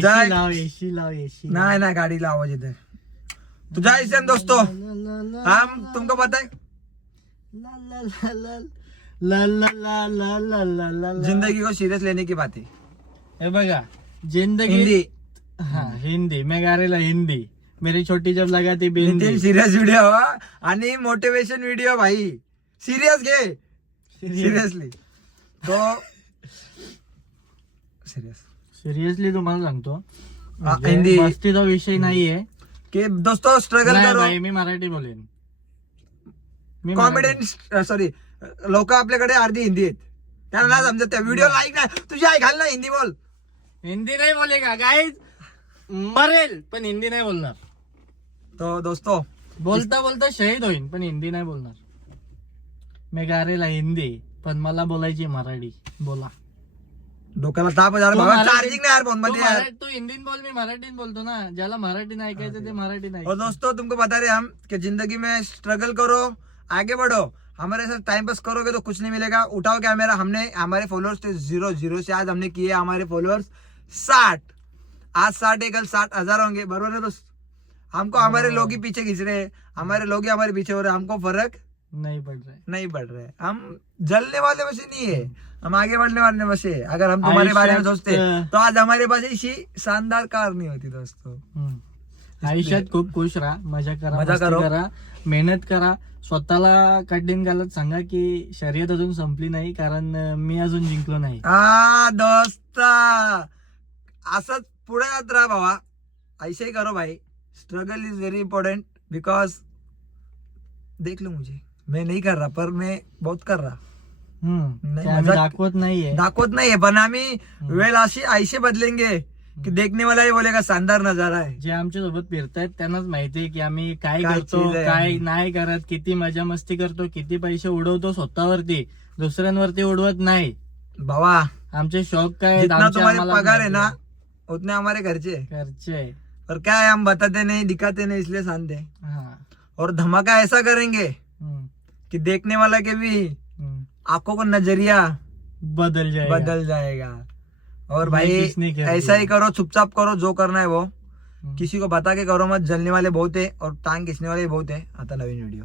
जाय एसी लाव नहीं नहीं गाड़ी का आवाज इधर तो जाए इसे दोस्तों हम तुमको पता है जिंदगी को सीरियस लेने की बात है हे बघा जिंदगी हिंदी हाँ हिंदी मैं गा रहा हिंदी मेरी छोटी जब लगाती बिंदी सिरियस व्हिडिओ आणि मोटिवेशन व्हिडिओ भाई सिरियस घे सिरियसली तो सिरियसली तुम्हाला सांगतो हिंदी मस्तीचा विषय नाहीये की दोस्तों स्ट्रगल नाही करो भाई मी मराठी बोलेन कॉमेडी सॉरी लोक आपल्याकडे अर्धी हिंदी आहेत त्यांना नाही समजत त्या व्हिडिओ लाईक नाही तुझी आई घाल ना हिंदी बोल हिंदी नाही बोलेगा गाइस मरेल पण हिंदी नाही बोलणार तो दोस्तों बोलता बोलता शहीद होईन पण हिंदी नाही बोलणार मी गारेला हिंदी पण मला बोलायची मराठी बोला डोक्याला ताप झाला बाबा चार्जिंग नाही यार फोन मध्ये यार तू हिंदीत बोल मी मराठीत बोलतो ना ज्याला मराठी नाही ऐकायचं ते मराठी नाही और दोस्तों तुमको बता रहे हम कि जिंदगी में स्ट्रगल करो आगे बढ़ो हमारे साथ टाइम पास करोगे तो कुछ नहीं मिलेगा उठाओ कैमरा हमने हमारे फॉलोअर्स थे 0 से आज हमने किए हमारे फॉलोअर्स 60 आज 60 कल 60,000 होंगे बरोबर है दोस्त हमको हमारे लोग ही पीछे खींच रहे हैं हमारे लोग ही हमारे पीछे हो रहे हैं हमको फर्क नहीं पड़ रहा है हम जलने वाले वैसे नहीं है हम आगे बढ़ने वाले वैसे अगर हम तुम्हारे बारे में सोचते तो आज हमारे पास ऐसी शानदार कार नहीं होती दोस्तों आयुष्यात खूप खुश राहा मजा करा मजा मस्ती करो. करा मेहनत करा स्वतःला कटिंग घालत सांगा की शर्यत अजून संपली नाही कारण मी अजून जिंकलो नाही दोस्त असंच पुढे जात राहा भावा ऐसे ही करो भाई struggle is very important because देख लो मुझे मैं नहीं कर रहा पर मैं बहुत कर रहा ते आम्ही दाखवत नाहीये पण आम्ही वेळ अशी ऐसे बदलेंगे की देखने वाला ही बोलेगा शानदार नजारा है जे आमच्या सोबत फिरतायत त्यांनाच माहितीये की आम्ही काय काय करतो चीज आहे काय आम्ही. नाही करत किती मजा मस्ती करतो किती पैसे उडवतो स्वतःवरती दुसऱ्यांवरती उडवत नाही भावा आमचे शौक काय आहेत, जितना आमचे तुम्हारे आम्हाला पगार है माहिती ना उतने हमारे खर्चे हैं. घरचे और क्या है हम बताते नहीं दिखाते नहीं इसलिए शांत है हा और धमाका ऐसा करेंगे हम्म, कि देखने वाला के भी हम्म. आंखों का नजरिया बदल जाएगा और नहीं, भाई किसने कह ऐसा दिया? ही करो चुपचाप करो जो करना है वो हम्म. किसी को बता के करो मत जलने वाले बहुत है और टांग खींचने वाले भी बहुत है आता नवीन व्हिडिओ